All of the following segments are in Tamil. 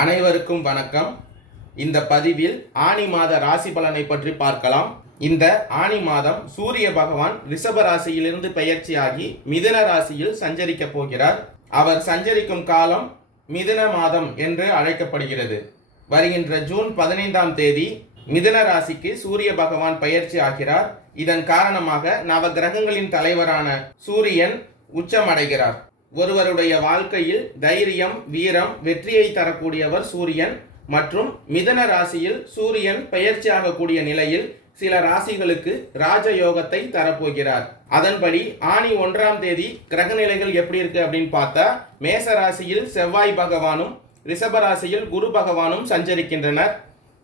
அனைவருக்கும் வணக்கம். இந்த பதிவில் ஆனி மாத ராசி பலனை பற்றி பார்க்கலாம். இந்த ஆனி மாதம் சூரிய பகவான் ரிஷப ராசியிலிருந்து பெயர்ச்சியாகி மிதுன ராசியில் சஞ்சரிக்க போகிறார். அவர் சஞ்சரிக்கும் காலம் மிதுன மாதம் என்று அழைக்கப்படுகிறது. வருகின்ற ஜூன் 15ஆம் தேதி மிதுன ராசிக்கு சூரிய பகவான் பயிற்சி ஆகிறார். இதன் காரணமாக நவ கிரகங்களின் தலைவரான சூரியன் உச்சமடைகிறார். ஒருவருடைய வாழ்க்கையில் தைரியம், வீரம், வெற்றியை தரக்கூடியவர் சூரியன். மற்றும் மிதுன ராசியில் சூரியன் பெயர்ச்சியாகக்கூடிய நிலையில் சில ராசிகளுக்கு ராஜயோகத்தை தரப்போகிறார். அதன்படி ஆனி 1ஆம் தேதி கிரக நிலைகள் எப்படி இருக்கு அப்படின்னு பார்த்தா, மேச ராசியில் செவ்வாய் பகவானும் ரிஷப ராசியில் குரு பகவானும் சஞ்சரிக்கின்றனர்.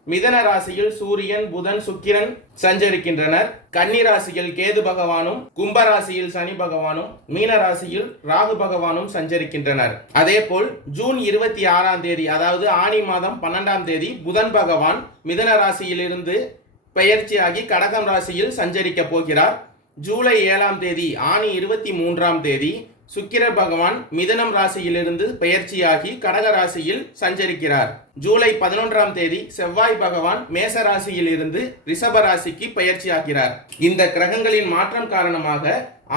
மிதன ராசியில் சூரியன், புதன், சுக்கிரன் சஞ்சரிக்கின்றனர். கன்னி ராசியில் கேது பகவானும், கும்பராசியில் சனி பகவானும், மீன ராசியில் ராகு பகவானும் சஞ்சரிக்கின்றனர். அதே போல் ஜூன் 26ஆம் தேதி அதாவது ஆனி மாதம் 12ஆம் தேதி புதன் பகவான் மிதன ராசியிலிருந்து பெயர்ச்சியாகி கடகம் ராசியில் சஞ்சரிக்க போகிறார். ஜூலை 7ஆம் தேதி ஆனி 23ஆம் தேதி சுக்கிர பகவான் மிதுனம் ராசியிலிருந்து பெயர்ச்சியாகி கடக ராசியில் சஞ்சரிக்கிறார். ஜூலை 11ஆம் தேதி செவ்வாய் பகவான் மேச ராசியில் இருந்து ரிஷப ராசிக்கு பெயர்ச்சியாகிறார். இந்த கிரகங்களின் மாற்றம் காரணமாக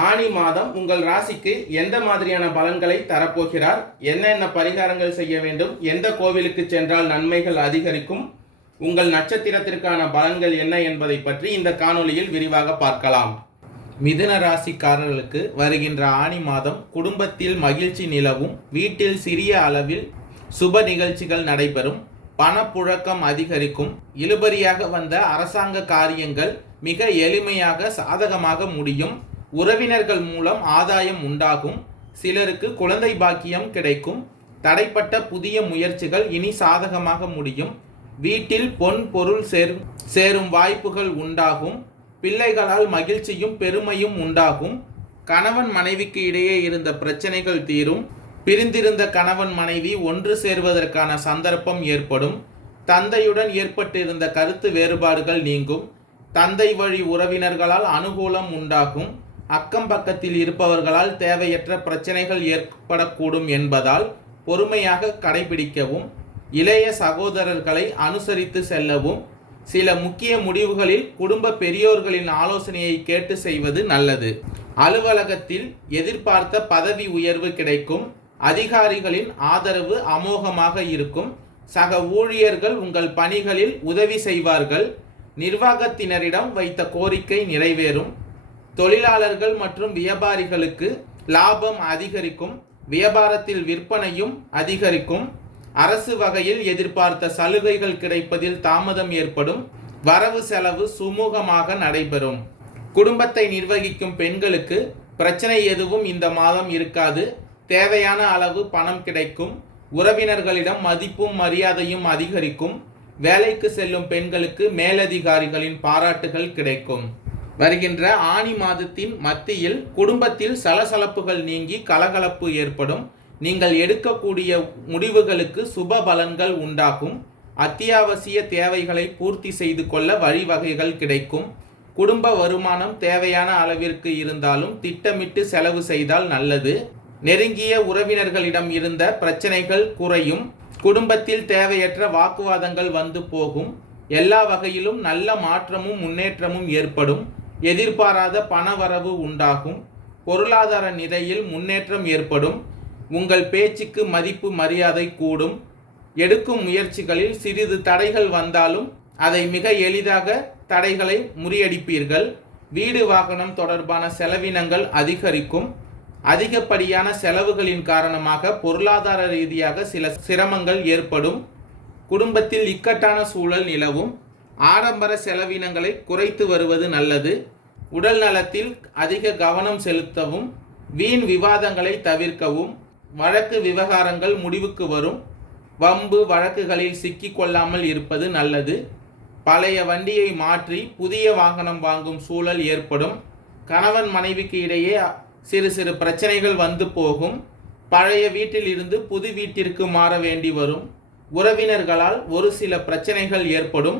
ஆனி மாதம் உங்கள் ராசிக்கு எந்த மாதிரியான பலன்களை தரப்போகிறார், என்னென்ன பரிகாரங்கள் செய்ய வேண்டும், எந்த கோவிலுக்கு சென்றால் நன்மைகள் அதிகரிக்கும், உங்கள் நட்சத்திரத்திற்கான பலன்கள் என்ன என்பதை பற்றி இந்த காணொளியில் விரிவாக பார்க்கலாம். மிதுன ராசிக்காரர்களுக்கு வருகின்ற ஆனி மாதம் குடும்பத்தில் மகிழ்ச்சி நிலவும், வீட்டில் சிறிய அளவில் சுப நிகழ்ச்சிகள் நடைபெறும், பணப்புழக்கம் அதிகரிக்கும், இழுபறியாக வந்த அரசாங்க காரியங்கள் மிக எளிமையாக சாதகமாக முடியும், உறவினர்கள் மூலம் ஆதாயம் உண்டாகும், சிலருக்கு குழந்தை பாக்கியம் கிடைக்கும், தடைப்பட்ட புதிய முயற்சிகள் இனி சாதகமாக முடியும், வீட்டில் பொன் பொருள் சேரும் வாய்ப்புகள் உண்டாகும், பிள்ளைகளால் மகிழ்ச்சியும் பெருமையும் உண்டாகும், கணவன் மனைவிக்கு இடையே இருந்த பிரச்சனைகள் தீரும், பிரிந்திருந்த கணவன் மனைவி ஒன்று சேர்வதற்கான சந்தர்ப்பம் ஏற்படும், தந்தையுடன் ஏற்பட்டிருந்த கருத்து வேறுபாடுகள் நீங்கும், தந்தை வழி உறவினர்களால் அனுகூலம் உண்டாகும், அக்கம் பக்கத்தில் இருப்பவர்களால் தேவையற்ற பிரச்சனைகள் ஏற்படக்கூடும் என்பதால் பொறுமையாக கடைபிடிக்கவும், இளைய சகோதரர்களை அனுசரித்து செல்லவும், சில முக்கிய முடிவுகளில் குடும்ப பெரியோர்களின் ஆலோசனையை கேட்டு செய்வது நல்லது. அலுவலகத்தில் எதிர்பார்த்த பதவி உயர்வு கிடைக்கும், அதிகாரிகளின் ஆதரவு அமோகமாக இருக்கும், சக ஊழியர்கள் உங்கள் பணிகளில் உதவி செய்வார்கள், நிர்வாகத்தினரிடம் வைத்த கோரிக்கை நிறைவேறும், தொழிலாளர்கள் மற்றும் வியாபாரிகளுக்கு லாபம் அதிகரிக்கும், வியாபாரத்தில் விற்பனையும் அதிகரிக்கும், அரசு வகையில் எதிர்பார்த்த சலுகைகள் கிடைப்பதில் தாமதம் ஏற்படும், வரவு செலவு சுமூகமாக நடைபெறும். குடும்பத்தை நிர்வகிக்கும் பெண்களுக்கு பிரச்சனை எதுவும் இந்த மாதம் இருக்காது, தேவையான அளவு பணம் கிடைக்கும், உறவினர்களிடம் மதிப்பும் மரியாதையும் அதிகரிக்கும், வேலைக்கு செல்லும் பெண்களுக்கு மேலதிகாரிகளின் பாராட்டுகள் கிடைக்கும். வருகின்ற ஆனி மாதத்தின் மத்தியில் குடும்பத்தில் சலசலப்புகள் நீங்கி கலகலப்பு ஏற்படும், நீங்கள் எடுக்கக்கூடிய முடிவுகளுக்கு சுப பலன்கள் உண்டாகும், அத்தியாவசிய தேவைகளை பூர்த்தி செய்து கொள்ள வழிவகைகள் கிடைக்கும், குடும்ப வருமானம் தேவையான அளவிற்கு இருந்தாலும் திட்டமிட்டு செலவு செய்தால் நல்லது, நெருங்கிய உறவினர்களிடம் இருந்த பிரச்சனைகள் குறையும், குடும்பத்தில் தேவையற்ற வாக்குவாதங்கள் வந்து போகும், எல்லா வகையிலும் நல்ல மாற்றமும் முன்னேற்றமும் ஏற்படும், எதிர்பாராத பணவரவு உண்டாகும், பொருளாதார நிலையில் முன்னேற்றம் ஏற்படும், உங்கள் பேச்சுக்கு மதிப்பு மரியாதை கூடும், எடுக்கும் முயற்சிகளில் சிறிது தடைகள் வந்தாலும் அதை மிக எளிதாக தடைகளை முறியடிப்பீர்கள், வீடு வாகனம் தொடர்பான செலவினங்கள் அதிகரிக்கும், அதிகப்படியான செலவுகளின் காரணமாக பொருளாதார ரீதியாக சில சிரமங்கள் ஏற்படும், குடும்பத்தில் இக்கட்டான சூழல் நிலவும், ஆடம்பர செலவினங்களை குறைத்து வருவது நல்லது, உடல் நலத்தில் அதிக கவனம் செலுத்தவும், வீண் விவாதங்களை தவிர்க்கவும், வழக்கு விவகாரங்கள் முடிவுக்கு வரும், வம்பு வழக்குகளில் சிக்கி கொள்ளாமல் இருப்பது நல்லது, பழைய வண்டியை மாற்றி புதிய வாகனம் வாங்கும் சூழல் ஏற்படும், கணவன் மனைவிக்கு இடையே சிறு சிறு பிரச்சனைகள் வந்து போகும், பழைய வீட்டில் இருந்து புது வீட்டிற்கு மாற வேண்டி வரும், உறவினர்களால் ஒரு சில பிரச்சனைகள் ஏற்படும்,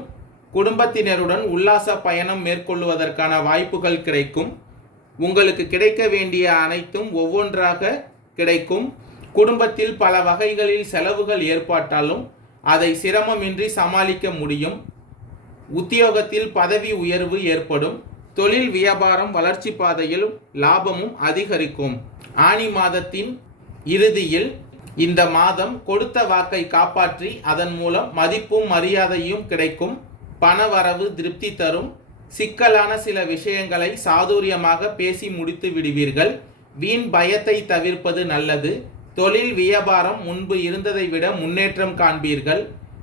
குடும்பத்தினருடன் உல்லாச பயணம் மேற்கொள்வதற்கான வாய்ப்புகள் கிடைக்கும், உங்களுக்கு கிடைக்க வேண்டிய அனைத்தும் ஒவ்வொன்றாக கிடைக்கும், குடும்பத்தில் பல வகைகளில் செலவுகள் ஏற்பட்டாலும் அதை சிரமமின்றி சமாளிக்க முடியும். உத்தியோகத்தில் பதவி உயர்வு ஏற்படும். தொழில் வியாபாரம் வளர்ச்சி பாதையில் லாபமும் அதிகரிக்கும். ஆனி மாதத்தின் இறுதியில் இந்த மாதம் கொடுத்த வாக்கை காப்பாற்றி அதன் மூலம் மதிப்பும் மரியாதையும் கிடைக்கும். பணவரவு திருப்தி தரும். சிக்கலான சில விஷயங்களை சாதுரியமாக பேசி முடித்து விடுவீர்கள். வீண் பயத்தை தவிர்ப்பது நல்லது. தொழில் வியாபாரம் முன்பு இருந்ததை விட முன்னேற்றம் காண்பீர்கள்.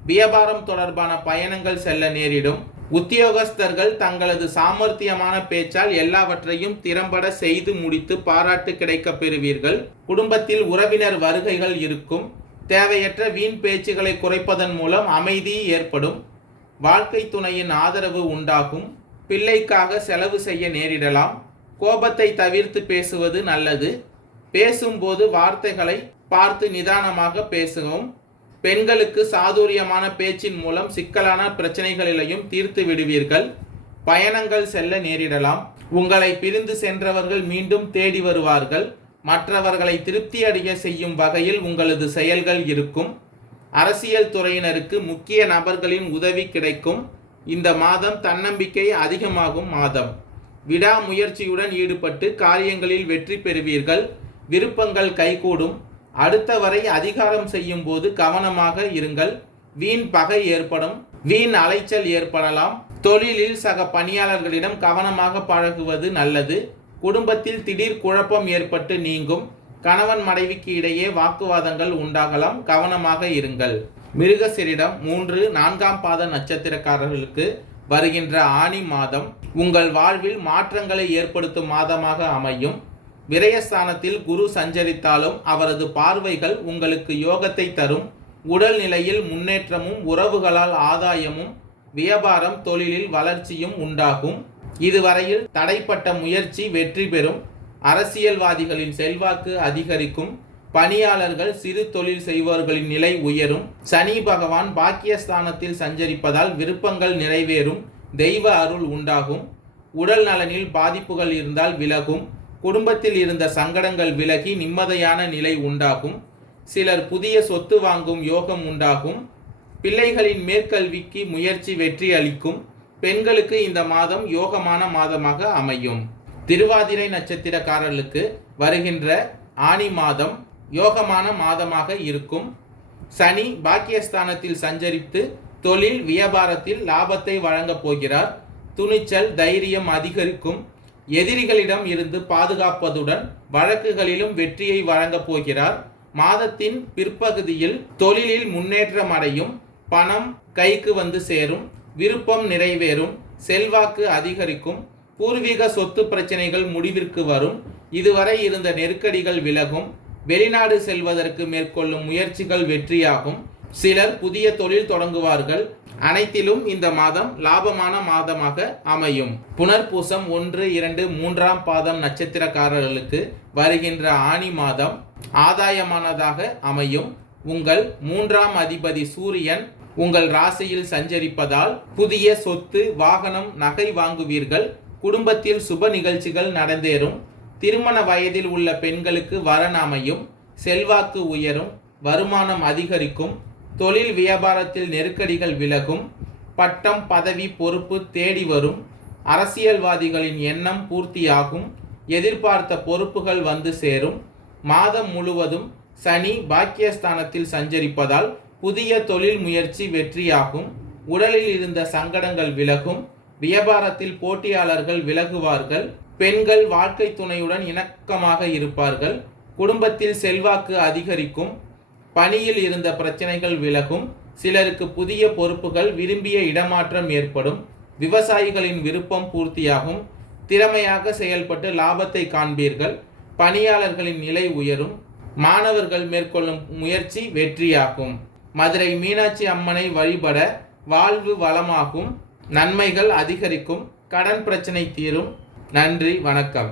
வியாபாரம் தொடர்பான பயணங்கள் செல்ல நேரிடும். உத்தியோகஸ்தர்கள் தங்களது சாமர்த்தியமான பேச்சால் எல்லாவற்றையும் திறம்பட செய்து முடித்து பாராட்டு கிடைக்க பெறுவீர்கள். குடும்பத்தில் உறவினர் வருகைகள் இருக்கும். தேவையற்ற வீண் பேச்சுகளை குறைப்பதன் மூலம் அமைதி ஏற்படும். வாழ்க்கை துணையின் ஆதரவு உண்டாகும். பிள்ளைக்காக செலவு செய்ய நேரிடலாம். கோபத்தை தவிர்த்து பேசுவது நல்லது. பேசும்போது வார்த்தைகளை பார்த்து நிதானமாக பேசவும். பெண்களுக்கு சாதுரியமான பேச்சின் மூலம் சிக்கலான பிரச்சனைகளிலையும் தீர்த்து விடுவீர்கள். பயணங்கள் செல்ல நேரிடலாம். உங்களை பிரிந்து சென்றவர்கள் மீண்டும் தேடி வருவார்கள். மற்றவர்களை திருப்தி அடைய செய்யும் வகையில் உங்களது செயல்கள் இருக்கும். அரசியல் துறையினருக்கு முக்கிய நபர்களின் உதவி கிடைக்கும். இந்த மாதம் தன்னம்பிக்கை அதிகமாகும் மாதம். விடாமுயற்சியுடன் ஈடுபட்டு காரியங்களில் வெற்றி பெறுவீர்கள். விருப்பங்கள் கைகூடும். அடுத்தவரை அதிகாரம் செய்யும் போது கவனமாக இருங்கள். வீண் பகை ஏற்படும். வீண் அலைச்சல் ஏற்படலாம். தொழிலில் சக பணியாளர்களிடம் கவனமாக பழகுவது நல்லது. குடும்பத்தில் திடீர் குழப்பம் ஏற்பட்டு நீங்கும். கணவன் மனைவிக்கு இடையே வாக்குவாதங்கள் உண்டாகலாம். கவனமாக இருங்கள். மிருகசீரிடம் 3, 4ஆம் பாத நட்சத்திரக்காரர்களுக்கு வருகின்ற ஆனி மாதம் உங்கள் வாழ்வில் மாற்றங்களை ஏற்படுத்தும் மாதமாக அமையும். விரயஸ்தானத்தில் குரு சஞ்சரித்தாலும் அவரது பார்வைகள் உங்களுக்கு யோகத்தை தரும். உடல் நிலையில் முன்னேற்றமும் உறவுகளால் ஆதாயமும் வியாபாரம் தொழிலில் வளர்ச்சியும் உண்டாகும். இதுவரையில் தடைப்பட்ட முயற்சி வெற்றி பெறும். அரசியல்வாதிகளின் செல்வாக்கு அதிகரிக்கும். பணியாளர்கள் சிறு தொழில் செய்பவர்களின் நிலை உயரும். சனி பகவான் பாக்கியஸ்தானத்தில் சஞ்சரிப்பதால் விருப்பங்கள் நிறைவேறும். தெய்வ அருள் உண்டாகும். உடல் நலனில் பாதிப்புகள் இருந்தால் விலகும். குடும்பத்தில் இருந்த சங்கடங்கள் விலகி நிம்மதியான நிலை உண்டாகும். சிலர் புதிய சொத்து வாங்கும் யோகம் உண்டாகும். பிள்ளைகளின் மேற்கல்விக்கு முயற்சி வெற்றி அளிக்கும். பெண்களுக்கு இந்த மாதம் யோகமான மாதமாக அமையும். திருவாதிரை நட்சத்திரக்காரர்களுக்கு வருகின்ற ஆனி மாதம் யோகமான மாதமாக இருக்கும். சனி பாக்கியஸ்தானத்தில் சஞ்சரித்து தொழில் வியாபாரத்தில் லாபத்தை வழங்கப் போகிறார். துணிச்சல் தைரியம் அதிகரிக்கும். எதிரிகளிடம் இருந்து பாதுகாப்பதுடன் வழக்குகளிலும் வெற்றியை வழங்கப் போகிறார். மாதத்தின் பிற்பகுதியில் தொழிலில் முன்னேற்றம் அடையும். பணம் கைக்கு வந்து சேரும். விருப்பம் நிறைவேறும். செல்வாக்கு அதிகரிக்கும். பூர்வீக சொத்து பிரச்சனைகள் முடிவிற்கு வரும். இதுவரை இருந்த நெருக்கடிகள் விலகும். வெளிநாடு செல்வதற்கு மேற்கொள்ளும் முயற்சிகள் வெற்றியாகும். சிலர் புதிய தொழில் தொடங்குவார்கள். அனைத்திலும் இந்த மாதம் லாபமான மாதமாக அமையும். புனர்பூசம் 1, 2, 3ஆம் பாதம் நட்சத்திரக்காரர்களுக்கு வருகின்ற ஆனி மாதம் ஆதாயமானதாக அமையும். உங்கள் 3ஆம் அதிபதி சூரியன் உங்கள் ராசியில் சஞ்சரிப்பதால் புதிய சொத்து வாகனம் நகை வாங்குவீர்கள். குடும்பத்தில் சுப நிகழ்ச்சிகள் நடந்தேறும். திருமண வயதில் உள்ள பெண்களுக்கு வரன் அமையும். செல்வாக்கு உயரும். வருமானம் அதிகரிக்கும். தொழில் வியாபாரத்தில் நெருக்கடிகள் விலகும். பட்டம் பதவி பொறுப்பு தேடி வரும். அரசியல்வாதிகளின் எண்ணம் பூர்த்தியாகும். எதிர்பார்த்த பொறுப்புகள் வந்து சேரும். மாதம் முழுவதும் சனி பாக்கியஸ்தானத்தில் சஞ்சரிப்பதால் புதிய தொழில் முயற்சி வெற்றியாகும். உடலில் இருந்த சங்கடங்கள் விலகும். வியாபாரத்தில் போட்டியாளர்கள் விலகுவார்கள். பெண்கள் வாழ்க்கை துணையுடன் இணக்கமாக இருப்பார்கள். குடும்பத்தில் செல்வாக்கு அதிகரிக்கும். பணியில் இருந்த பிரச்சனைகள் விலகும். சிலருக்கு புதிய பொறுப்புகள் விரும்பிய இடமாற்றம் ஏற்படும். விவசாயிகளின் விருப்பம் பூர்த்தியாகும். திறமையாக செயல்பட்டு லாபத்தை காண்பீர்கள். பணியாளர்களின் நிலை உயரும். மாணவர்கள் மேற்கொள்ளும் முயற்சி வெற்றியாகும். மதுரை மீனாட்சி அம்மனை வழிபட வாழ்வு வளமாகும். நன்மைகள் அதிகரிக்கும். கடன் பிரச்சனை தீரும். நன்றி, வணக்கம்.